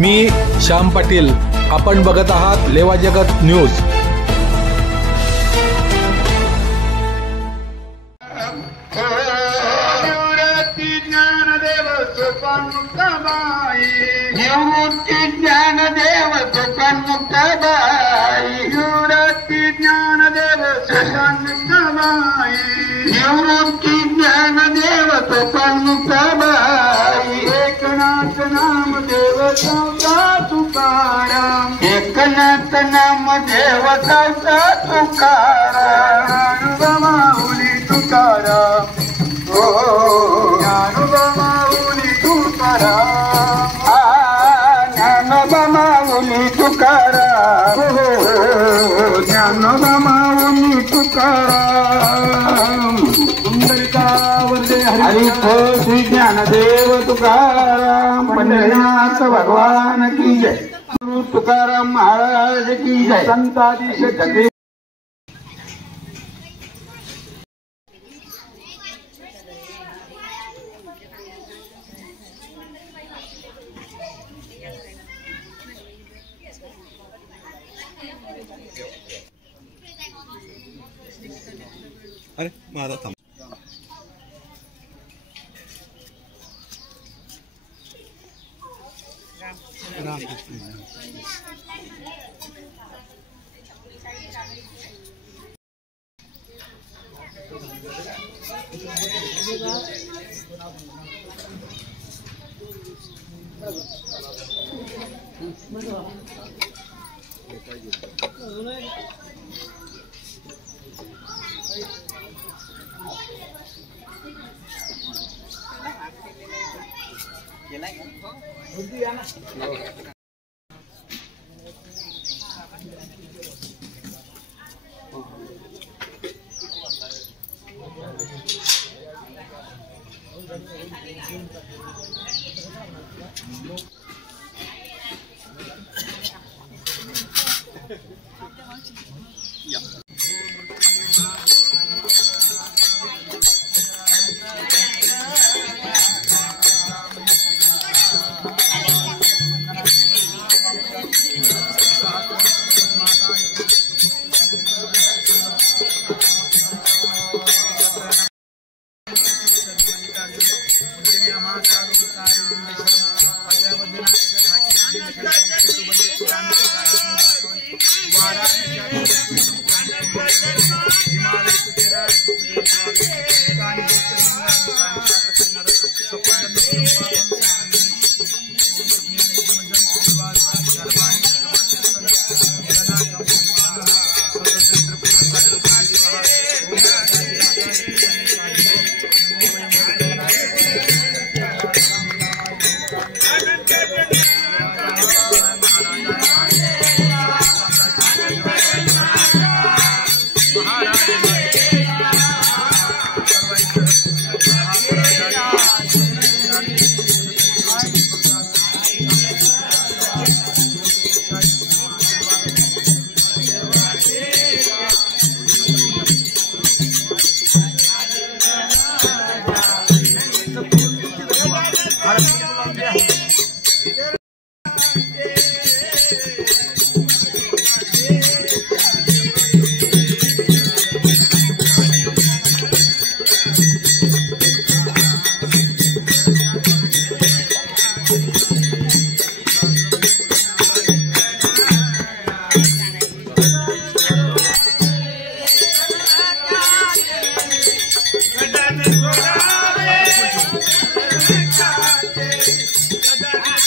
मी श्याम पाटील, आपण बघत आहात लेवा जगत न्यूज। ज्ञानदेव सुखमुक्ताबाई, निवृत्ती ज्ञानदेव सुखमुक्ताबाई, निवृत्ती ज्ञानदेव सुखमुक्ताबाई, एकनाथ नामदेव सावता तुकाराम, एकनाथ नामदेव सावता तुकाराम, ज्ञानोबामाऊली तुकाराम, ओ ज्ञानोबामाऊली तुकाराम, ज्ञानोबामाऊली तुकाराम, ज्ञानोबामाऊली तुकाराम, हरी श्री ज्ञानदेव तुकाराम, पंढरीनाथ भगवान की जय, तुकाराम महाराज की जय, संताधीश जगदीश। अरे माझा थांब।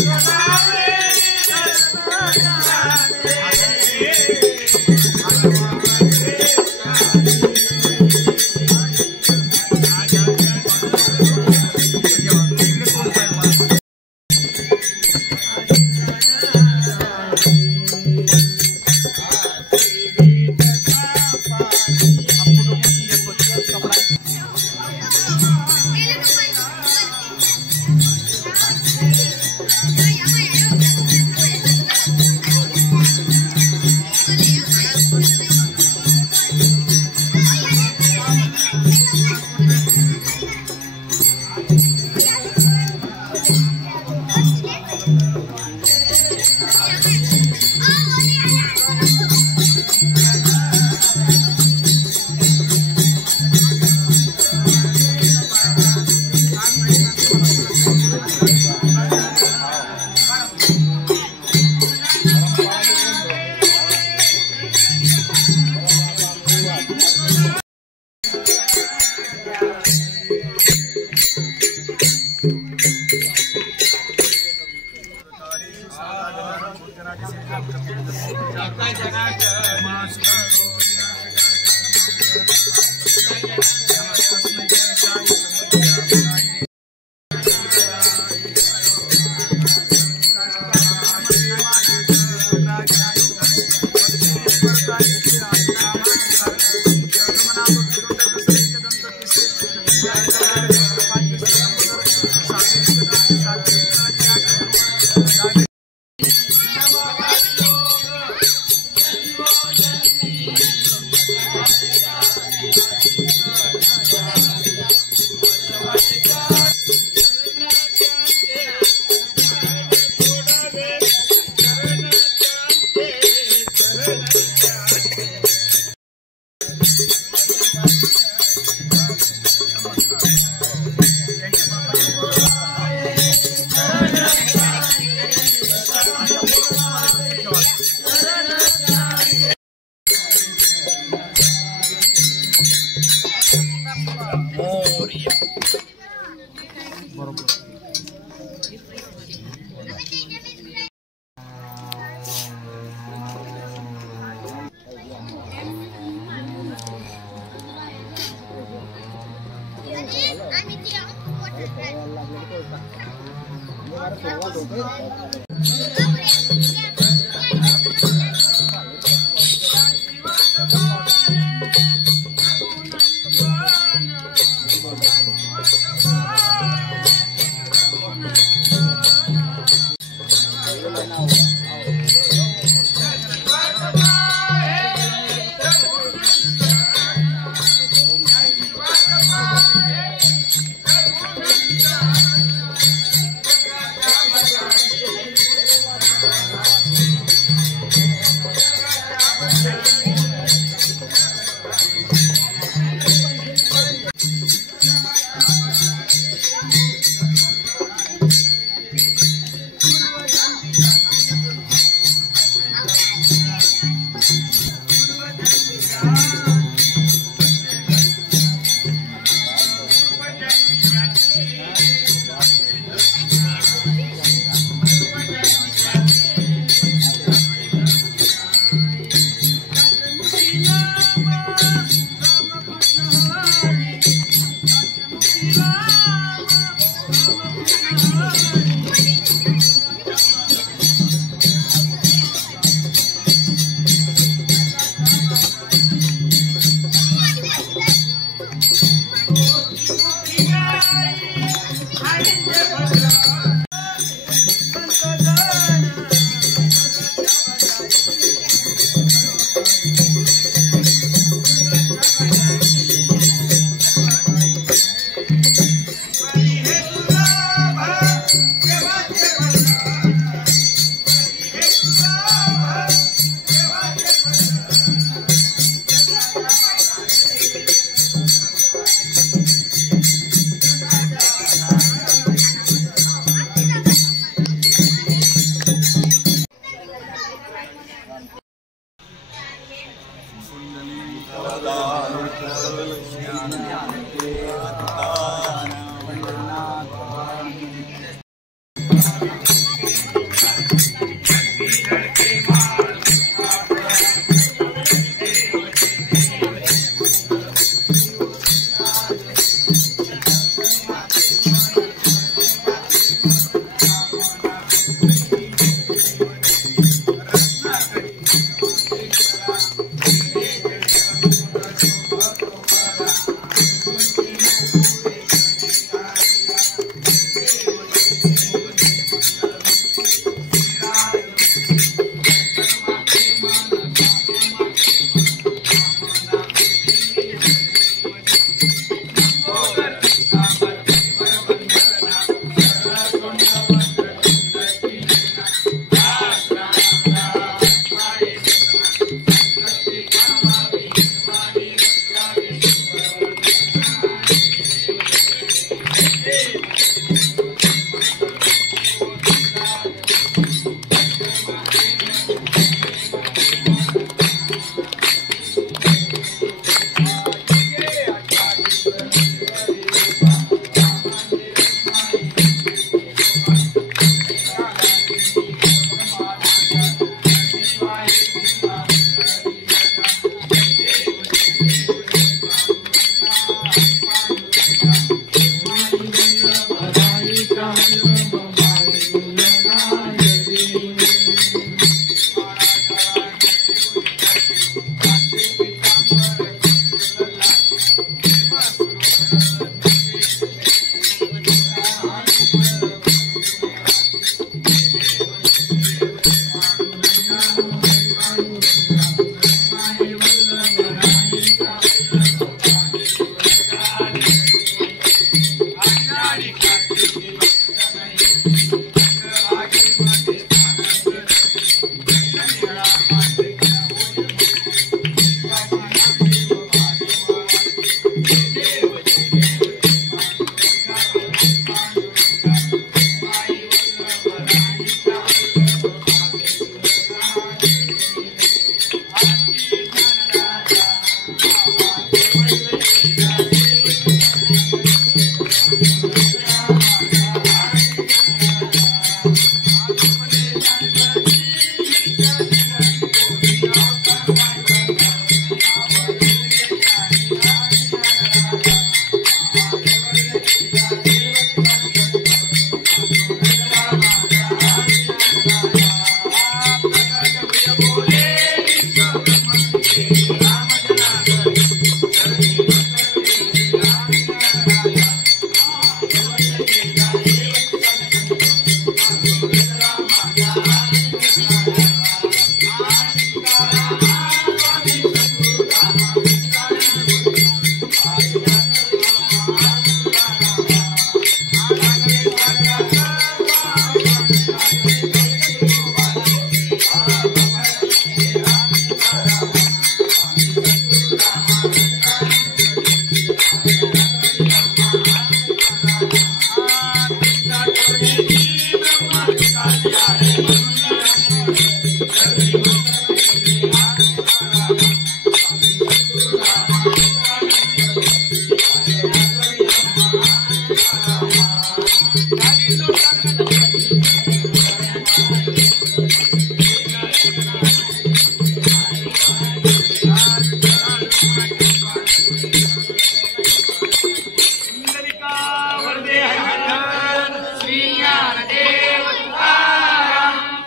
Bye.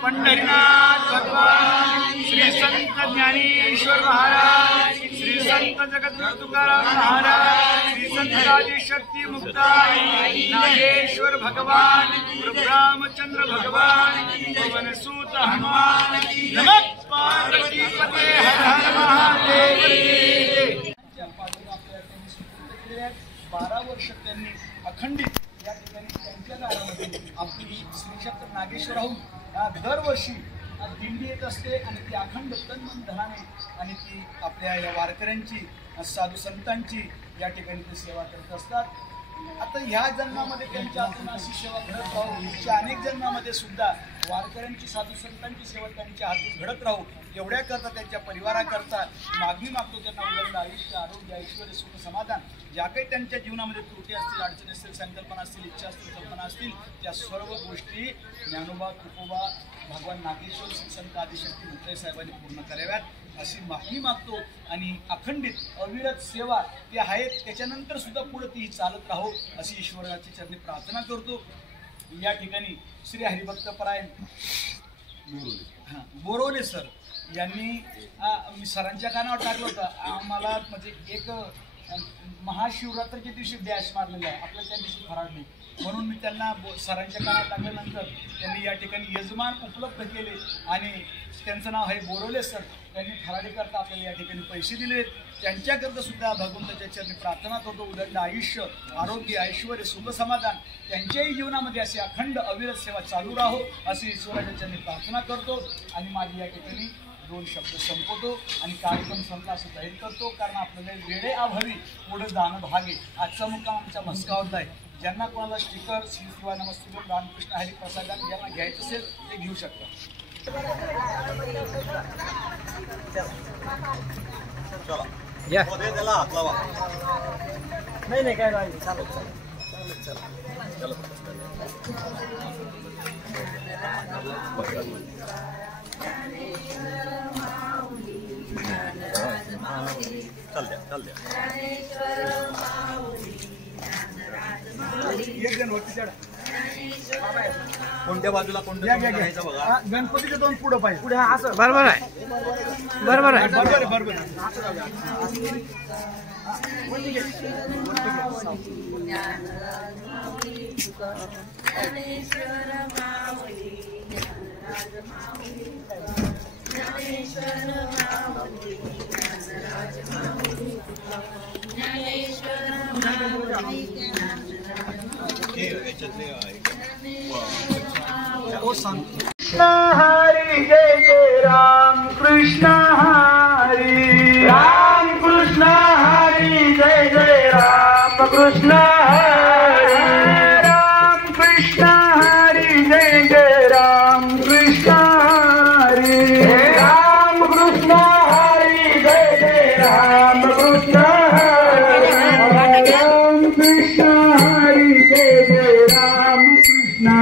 पंढरीनाथ भगवान, श्री संत ज्ञानेश्वर महाराज, श्री संत जगद्गुरु तुकाराम महाराज, श्री संत आदिशक्ती मुक्ताई नागेश्वर भगवान, रामचंद्र भगवान, पवनसूत हनुमान, नमः पार्वती पते, हर हर महादेव। 12 वर्ष त्यांनी अखंडित या ठिकाणी त्यांच्या गावामध्ये आपली श्री क्षेत्र नागेश्वराहून दरवर्षी दिंडी येत असते आणि ती अखंड तन मन धनाने आणि ती आपल्या या वारकऱ्यांची साधू संतांची या ठिकाणी ते सेवा करत असतात। आता ह्या जन्मामध्ये त्यांच्या हातून अशी सेवा घडत राहू, पुढच्या अनेक जन्मामध्ये सुद्धा वारकऱ्यांची साधू संतांची सेवा त्यांच्या हातून घडत राहू एवढ्याकरता त्यांच्या परिवाराकरता मागणी मागतो त्यांना उदंड आयुष्य, आरोग्य, ऐश्वर, सुख, समाधान, ज्या काही त्यांच्या जीवनामध्ये त्रुटी असतील, अडचणी असतील, संकल्पना असतील, इच्छा असतील, कल्पना असतील, त्या सर्व गोष्टी ज्ञानोबा, तुकोबा, भगवान नागेश्वर, श्री संत आदिशक्ती मुक्ताई साहेबांनी पूर्ण कराव्यात अशी मागणी मागतो आणि अखंडित अविरत सेवा ती आहेत त्याच्यानंतर सुद्धा पुढे ती चालत राहो अशी ईश्वराची चरणी प्रार्थना करतो। या ठिकाणी श्री हरिभक्त परायण बोरवले सर यांनी सरांच्या कानावर टाकलं होतं, आम्हाला म्हणजे एक महाशिवरात्रीच्या दिवशी डॅश मारलेला आहे, आपल्याला त्या दिवशी फराळ नाही, म्हणून मी त्यांना सरांच्या कानावर टाकल्यानंतर त्यांनी या ठिकाणी यजमान उपलब्ध केले आणि त्यांचं नाव आहे बोरवले सर, त्यांनी फराळीकरता आपल्याला या ठिकाणी पैसे दिले। त्यांच्याकरता सुद्धा भगवंताच्या चरणी प्रार्थना करतो उदंड आयुष्य, आरोग्य, ऐश्वर, सुख, समाधान त्यांच्याही जीवनामध्ये अशी अखंड अविरत सेवा चालू राहो अशी ईश्वराच्या चरणी प्रार्थना करतो आणि माझी या ठिकाणी 2 शब्द संपवतो आणि कार्यक्रम संपला असं जाहीर करतो, कारण आपल्याला वेळेअभावी पुढे जाणं भाग आहे। आजचा मुक्काम आमच्या मस्कावत आहे, ज्यांना कोणाला स्टिकर, श्री शिवा नमस्ते, रामकृष्ण हरी प्रसादान ज्यांना घ्यायचं असेल ते घेऊ शकतात। या त्याला हात लावा, नाही काय नाही, चालत चल द्या एक जण वरती चढा, कोणत्या बाजूला कोणत्या घ्यायचं बघा, गणपतीच्या 2 पुढं पाहिजे, पुढे असं बरोबर आहे, बरोबर आहे, बरोबर आहे, बरोबर आहे। कृष्ण हरी जय जय राम कृष्ण हरी, राम कृष्ण हरी जय जय राम कृष्ण हरी, राम कृष्ण हरी जय जय राम कृष्ण हरी, राम कृष्ण हरी जय जय राम कृष्ण हरी, राम कृष्ण हरी जय जय राम कृष्ण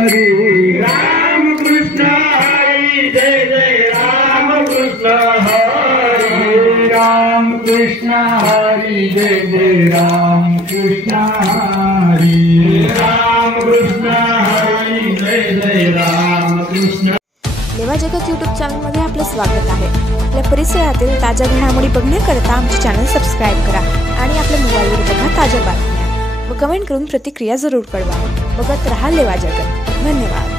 हरी, राम कृष्ण हरी जय जय राम कृष्ण हरी, राम कृष्ण हरी जय जय राम कृष्ण हरी, राम कृष्ण हरी जय जय राम कृष्ण। लेवा जगत यूट्यूब चॅनलमध्ये आपले स्वागत आहे। आपल्या परिसरातील ताज्या घडामोडी बघण्याकरता आमचे चॅनल सबस्क्राईब करा आणि आपल्या मोबाईलवर बघा ताज्या बातम्या व कमेंट करून प्रतिक्रिया जरूर कळवा। बघत रहा लेवा जगत। धन्यवाद।